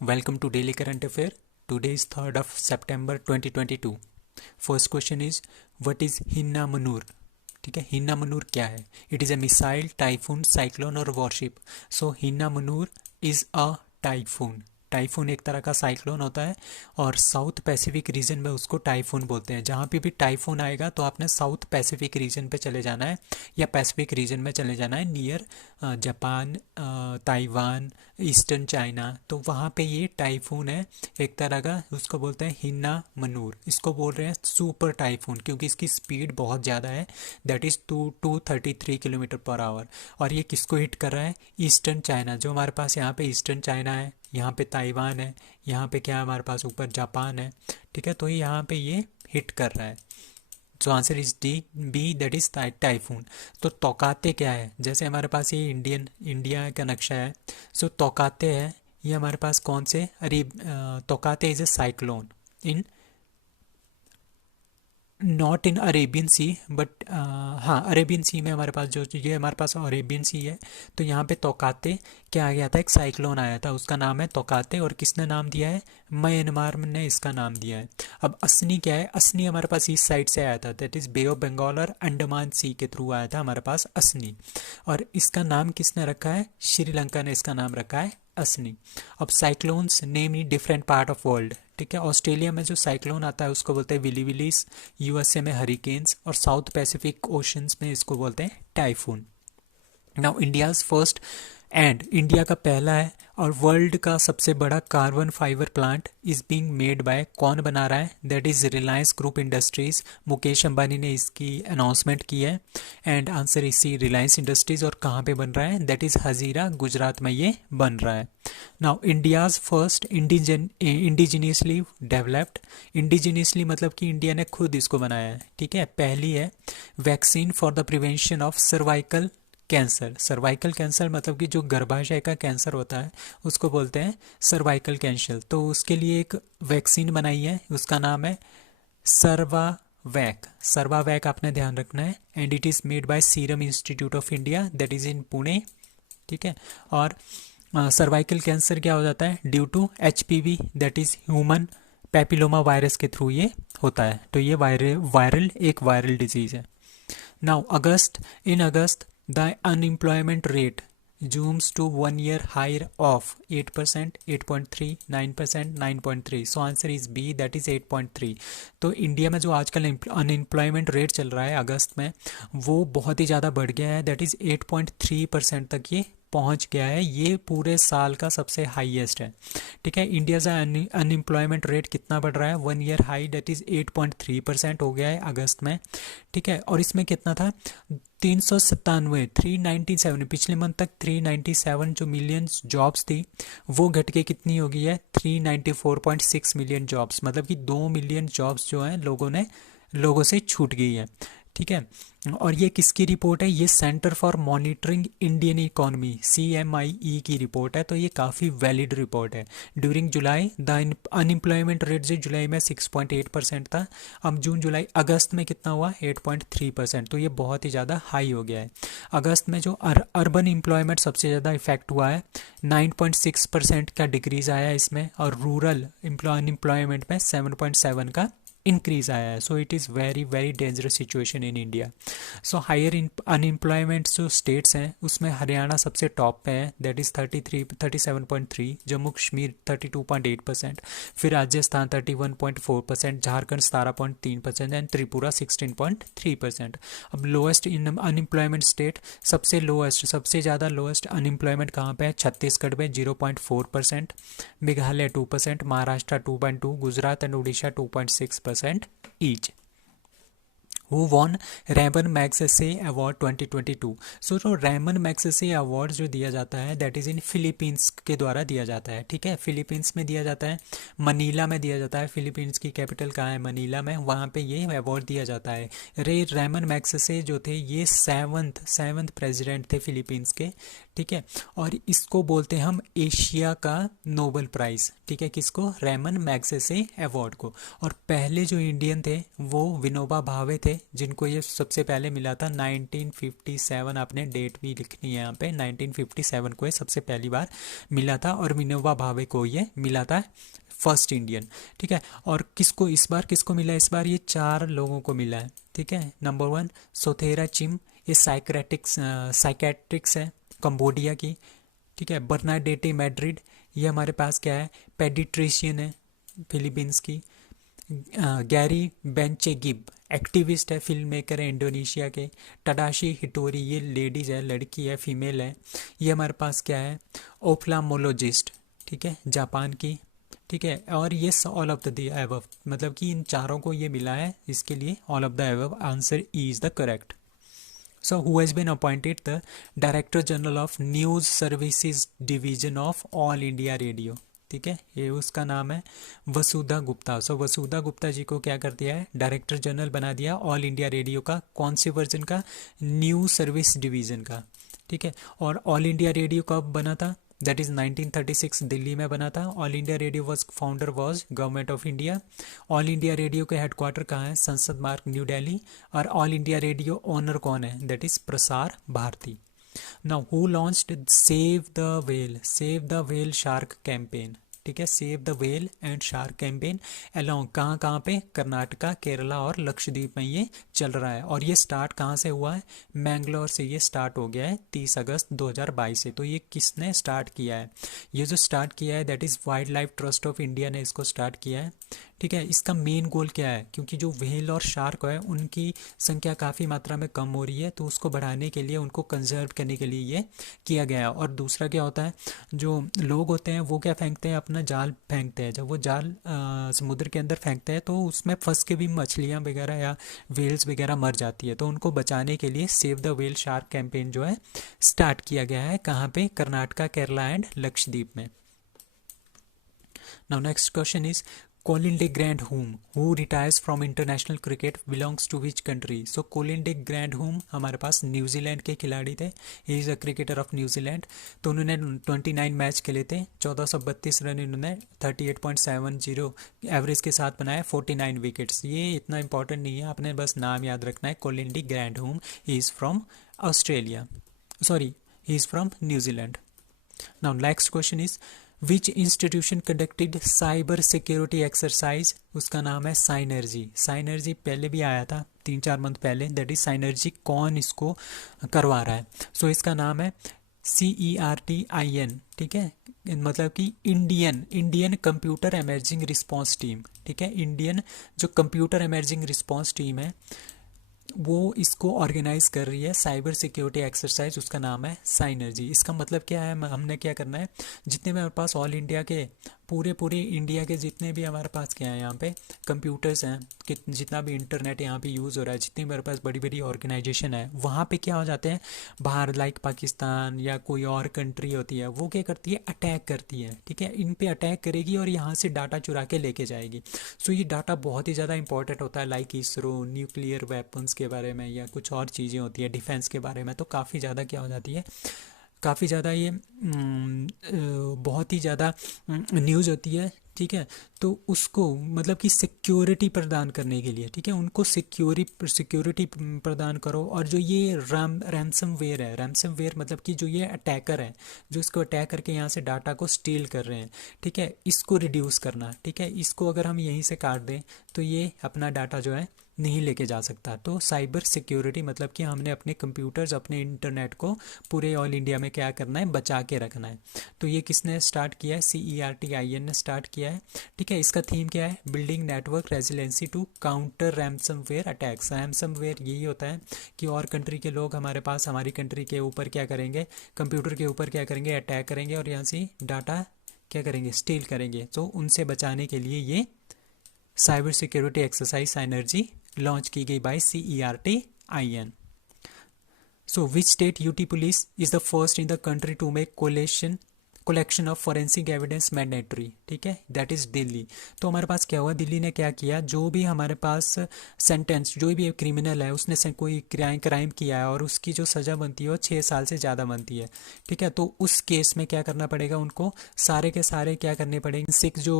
Welcome to Daily Current Affair. Today is 3rd of September 2022. First question is, what is हिन्ना मनूर? ठीक है, हिन्ना मनूर क्या है? It is a missile, typhoon, cyclone और warship. So हिन्ना Manur is a typhoon. Typhoon एक तरह का साइक्लोन होता है और साउथ पैसिफिक रीजन में उसको टाइफून बोलते हैं। जहाँ पे भी टाइफून आएगा तो आपने साउथ पैसिफिक रीजन पे चले जाना है या पैसिफिक रीजन में चले जाना है, near Japan, Taiwan, eastern China. तो वहाँ पे ये टाइफून है एक तरह का, उसको बोलते हैं हिन्ना मनूर। इसको बोल रहे हैं सुपर टाइफून क्योंकि इसकी स्पीड बहुत ज़्यादा है, that is 233 kilometre per hour. और ये किसको हिट कर रहा है? Eastern China. जो हमारे पास यहाँ पे ईस्टर्न चाइना है, यहाँ पे ताइवान है, यहाँ पे क्या है हमारे पास ऊपर जापान है। ठीक है, तो यहाँ पे ये हिट कर रहा है। So answer is D B, that is typhoon. तो तौकाते क्या है? जैसे हमारे पास ये इंडिया का नक्शा है। सो तौकाते है ये हमारे पास कौन से? Tauktae is a cyclone in, not in Arabian sea but, हाँ अरेबियन सी में हमारे पास जो ये हमारे पास अरेबियन सी है। तो यहाँ पे तौकाते क्या आ गया था? एक साइक्लोन आया था, उसका नाम है तौकाते। और किसने नाम दिया है? म्यांमार ने इसका नाम दिया है। अब असनी क्या है? असनी हमारे पास इस साइड से आया था, that is Bay of Bengal और अंडमान सी के थ्रू आया था हमारे पास असनी। और इसका नाम किसने रखा है? श्रीलंका ने इसका नाम रखा है असनी। अब cyclones name in different part of world. ठीक है, ऑस्ट्रेलिया में जो साइक्लोन आता है उसको बोलते हैं विली विलीस, यूएसए में हरिकेन्स और साउथ पैसिफिक ओशंस में इसको बोलते हैं typhoon. Now India's first and India का पहला है और वर्ल्ड का सबसे बड़ा carbon fibre plant is being made by, कौन बना रहा है? That is Reliance group industries. Mukesh Ambani ने इसकी अनाउंसमेंट की है। एंड आंसर इसी रिलायंस इंडस्ट्रीज। और कहाँ पे बन रहा है? दैट इज हजीरा, गुजरात में ये बन रहा है। Now India's first indigenously developed, indigenously मतलब कि इंडिया ने खुद इसको बनाया है। ठीक है, पहली है vaccine for the prevention of cervical cancer. Cervical cancer मतलब कि जो गर्भाशय का कैंसर होता है उसको बोलते हैं सर्वाइकल कैंसर। तो उसके लिए एक वैक्सीन बनाई है, उसका नाम है सर्वावैक। सर्वावैक आपने ध्यान रखना है। And it is made by Serum Institute of India, that is in Pune. ठीक है, और सर्वाइकल कैंसर क्या हो जाता है? Due to HPV, that is human papilloma virus के थ्रू ये होता है। तो ये एक वायरल डिजीज़ है। Now in August the unemployment rate zooms to 1 year higher of 8%, 8.3, 9%, 9.3. So answer is B, that is 8.3. तो इंडिया में जो आजकल अनएम्प्लॉयमेंट रेट चल रहा है अगस्त में, वो बहुत ही ज़्यादा बढ़ गया है। दैट इज़ 8.3% तक ये पहुंच गया है। ये पूरे साल का सबसे हाईएस्ट है। ठीक है, इंडिया का अनएम्प्लॉयमेंट रेट कितना बढ़ रहा है? 1 ईयर हाई, दैट इज़ 8.3% हो गया है अगस्त में। ठीक है, और इसमें कितना था? 397 पिछले मंथ तक 397 जो मिलियंस जॉब्स थी वो घट के कितनी हो गई है? 394.6 मिलियन जॉब्स, मतलब कि 2 मिलियन जॉब्स जो हैं लोगों से छूट गई है। ठीक है, और ये किसकी रिपोर्ट है? ये centre for monitoring Indian economy CMIE की रिपोर्ट है। तो ये काफ़ी वैलिड रिपोर्ट है। During July the unemployment rate जो जुलाई में 6.8% था, अब अगस्त में कितना हुआ? 8.3%। तो ये बहुत ही ज़्यादा हाई हो गया है। अगस्त में जो अर्बन एम्प्लॉयमेंट सबसे ज़्यादा इफेक्ट हुआ है, 9.6% का डिक्रीज़ आया है इसमें। और रूरल अनएम्प्लॉयमेंट में 7.7 का इंक्रीज आया है। So it is very very dangerous situation in India. So higher unemployment जो स्टेट्स हैं उसमें हरियाणा सबसे टॉप पे है, दैट इज़ 37.3, जम्मू कश्मीर 32.8%, फिर राजस्थान 31.4%, झारखंड 17.3% एंड त्रिपुरा 16.3%। अब लोएस्ट इन अनएम्प्लॉयमेंट स्टेट, सबसे ज़्यादा लोएस्ट अनएम्प्लॉयमेंट कहाँ पे है? छत्तीसगढ़ में 0.4%, Meghalaya 2%, Maharashtra 2.2%, Gujarat and Orissa 2.6% each. Who won Ramon Magsaysay award 2022? सो जो रैमन मैग्सेसे अवार्ड जो दिया जाता है दैट इज़ इन फिलीपींस के द्वारा दिया जाता है। ठीक है, फिलीपींस में दिया जाता है, मनीला में दिया जाता है। फिलीपींस की कैपिटल कहाँ है? मनीला में। वहाँ पे ये अवार्ड दिया जाता है। रैमन मैग्सेसे जो थे ये सेवंथ प्रेसिडेंट थे फिलीपींस के। ठीक है, और इसको बोलते हैं हम एशिया का नोबेल प्राइज़। ठीक है, किसको? रैमन मैग्सेसे अवार्ड को। और पहले जो इंडियन थे वो विनोबा भावे थे, जिनको ये सबसे पहले मिला था 1957, आपने डेट भी लिखनी है यहाँ पे, 1957 को ये सबसे पहली बार मिला था और विनोबा भावे को ये मिला था फर्स्ट इंडियन। ठीक है, और किसको इस बार किसको मिला, इस बार ये 4 लोगों को मिला है। ठीक है, नंबर 1 सोथेरा चिम, ये साइकेट्रिक्स है कंबोडिया की। ठीक है, बर्नाडेटे मैड्रिड, ये हमारे पास क्या है, पेडिट्रिशियन है फिलीपींस की। गैरी बेंचेगिब एक्टिविस्ट है, फिल्म मेकर है इंडोनेशिया के। टडाशी हिटोरी, ये लेडीज है, लड़की है, फीमेल है। ये हमारे पास क्या है, ओफ्लामोलॉजिस्ट, ठीक है, जापान की। ठीक है, और ये ऑल ऑफ द अबव, मतलब कि इन चारों को ये मिला है, इसके लिए all of the above answer E is the correct. So who has been appointed the director general of news services division of All India Radio. ठीक है, ये उसका नाम है वसुधा गुप्ता। सो वसुधा गुप्ता जी को क्या कर दिया है, डायरेक्टर जनरल बना दिया ऑल इंडिया रेडियो का। कौन से वर्जन का, न्यूज़ सर्विस डिवीजन का। ठीक है, और ऑल इंडिया रेडियो कब बना था, दैट इज़ 1936 दिल्ली में बना था। All India radio was founder was government of India. All India radio के हेडक्वार्टर कहाँ है, संसद मार्ग न्यू दिल्ली। और ऑल इंडिया रेडियो ओनर कौन है, that is Prasar Bharati. Now who launched save the whale, save the whale shark campaign. ठीक है, save the whale and shark campaign along कहाँ कहाँ पे, कर्नाटका, केरला और लक्षद्वीप में ये चल रहा है। और ये स्टार्ट कहाँ से हुआ है, मैंगलोर से ये स्टार्ट हो गया है 30 अगस्त 2022 से। तो ये किसने स्टार्ट किया है, ये जो स्टार्ट किया है that is wild life trust of India ने इसको स्टार्ट किया है। ठीक है, इसका मेन गोल क्या है, क्योंकि जो व्हेल और शार्क है उनकी संख्या काफ़ी मात्रा में कम हो रही है, तो उसको बढ़ाने के लिए, उनको कंजर्व करने के लिए ये किया गया है। और दूसरा क्या होता है, जो लोग होते हैं वो क्या फेंकते हैं, अपना जाल फेंकते हैं। जब वो जाल समुद्र के अंदर फेंकते हैं तो उसमें फंस के भी मछलियाँ वगैरह या व्हेल्स वगैरह मर जाती है। तो उनको बचाने के लिए save the whale shark campaign जो है स्टार्ट किया गया है। कहाँ पे, कर्नाटका, केरला एंड लक्षद्वीप में। Now next question is Colin de Grandhomme, who retires from international cricket, belongs to which country? So Colin de Grandhomme हमारे पास न्यूजीलैंड के खिलाड़ी थे। He is a cricketer of New Zealand. तो उन्होंने 29 मैच खेले थे, 1432 रन इन्होंने 38.70 एवरेज के साथ बनाए, 49 विकेट्स। ये इतना इंपॉर्टेंट नहीं है, आपने बस नाम याद रखना है, Colin de Grandhomme. He is from Australia, sorry he is from New Zealand. Now next question is which institution conducted cyber security exercise, उसका नाम है साइनर्जी। साइनर्जी पहले भी आया था 3-4 मंथ पहले, दैट इज साइनर्जी। कौन इसको करवा रहा है, सो इसका नाम है CERTIN। ठीक है, मतलब कि Indian computer emerging response team. ठीक है, इंडियन जो कंप्यूटर एमर्जिंग रिस्पॉन्स टीम है वो इसको ऑर्गेनाइज कर रही है, साइबर सिक्योरिटी एक्सरसाइज, उसका नाम है साइनर्जी। इसका मतलब क्या है, हमने क्या करना है, जितने भी हमारे पास ऑल इंडिया के पूरे इंडिया के जितने भी हमारे पास क्या है यहाँ पे कंप्यूटर्स हैं, कि जितना भी इंटरनेट यहाँ पे यूज़ हो रहा है, जितनी भी हमारे पास बड़ी बड़ी ऑर्गेनाइजेशन है, वहाँ पे क्या हो जाते हैं, बाहर लाइक पाकिस्तान या कोई और कंट्री होती है, वो क्या करती है, अटैक करती है। ठीक है, इन पे अटैक करेगी और यहाँ से डाटा चुरा के लेके जाएगी। सो ये डाटा बहुत ही ज़्यादा इंपॉर्टेंट होता है, लाइक इसरो, न्यूक्लियर वेपन्स के बारे में या कुछ और चीज़ें होती है, डिफेंस के बारे में। तो काफ़ी ज़्यादा क्या हो जाती है, काफ़ी ज़्यादा ये बहुत ही ज़्यादा न्यूज़ होती है। ठीक है, तो उसको मतलब कि सिक्योरिटी प्रदान करने के लिए, ठीक है, उनको सिक्योरिटी प्रदान करो। और जो ये रैंसमवेयर है, रैंसमवेयर मतलब कि जो ये अटैकर है, जो इसको अटैक करके यहाँ से डाटा को स्टील कर रहे हैं, ठीक है, इसको रिड्यूस करना। ठीक है, इसको अगर हम यहीं से काट दें तो ये अपना डाटा जो है नहीं लेके जा सकता। तो साइबर सिक्योरिटी मतलब कि हमने अपने कंप्यूटर्स, अपने इंटरनेट को पूरे ऑल इंडिया में क्या करना है, बचा के रखना है। तो ये किसने स्टार्ट किया है, CERTIN ने स्टार्ट किया है। ठीक है, इसका थीम क्या है, building network resiliency to counter ransomware attacks. Ransomware यही होता है कि और कंट्री के लोग हमारे पास, हमारी कंट्री के ऊपर क्या करेंगे, कंप्यूटर के ऊपर क्या करेंगे, अटैक करेंगे और यहाँ से डाटा क्या करेंगे, स्टील करेंगे। तो उनसे बचाने के लिए ये cyber security exercise synergy launch की गई by CERTIN। So which state UT police is the first in the country to make collection of forensic evidence mandatory, ठीक है, दैट इज़ दिल्ली। तो हमारे पास क्या हुआ, दिल्ली ने क्या किया, जो भी हमारे पास सेंटेंस, जो भी क्रिमिनल है उसने से कोई क्राइम किया है और उसकी जो सज़ा बनती है वो 6 साल से ज़्यादा बनती है, ठीक है, तो उस केस में क्या करना पड़ेगा उनको, सारे के सारे क्या करने पड़ेंगे, सिक्स जो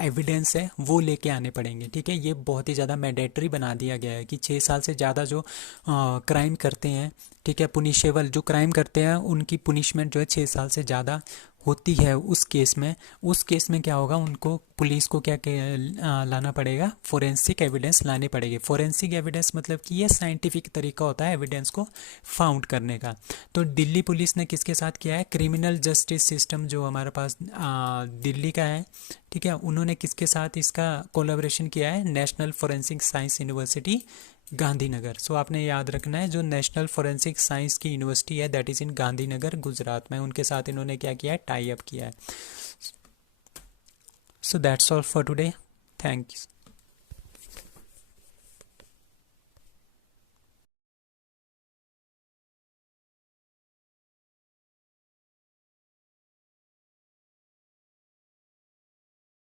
एविडेंस है वो लेके आने पड़ेंगे, ठीक है। ये बहुत ही ज़्यादा मैंडेटरी बना दिया गया है कि 6 साल से ज़्यादा जो क्राइम करते हैं, ठीक है, पुनिशेबल जो क्राइम करते हैं उनकी पुनिशमेंट जो है 6 साल से ज़्यादा होती है। उस केस में क्या होगा, उनको पुलिस को लाना पड़ेगा, फोरेंसिक एविडेंस लाने पड़ेंगे। फोरेंसिक एविडेंस मतलब कि ये साइंटिफिक तरीका होता है एविडेंस को फाउंड करने का। तो दिल्ली पुलिस ने किसके साथ किया है, क्रिमिनल जस्टिस सिस्टम जो हमारे पास दिल्ली का है, ठीक है, उन्होंने किसके साथ इसका कोलैबोरेशन किया है, national forensic science university Gandhinagar. So आपने याद रखना है, जो नेशनल फोरेंसिक साइंस की यूनिवर्सिटी है that is in Gandhinagar Gujarat में, उनके साथ इन्होंने क्या किया है, टाई अप किया है। So that's all for today, thanks.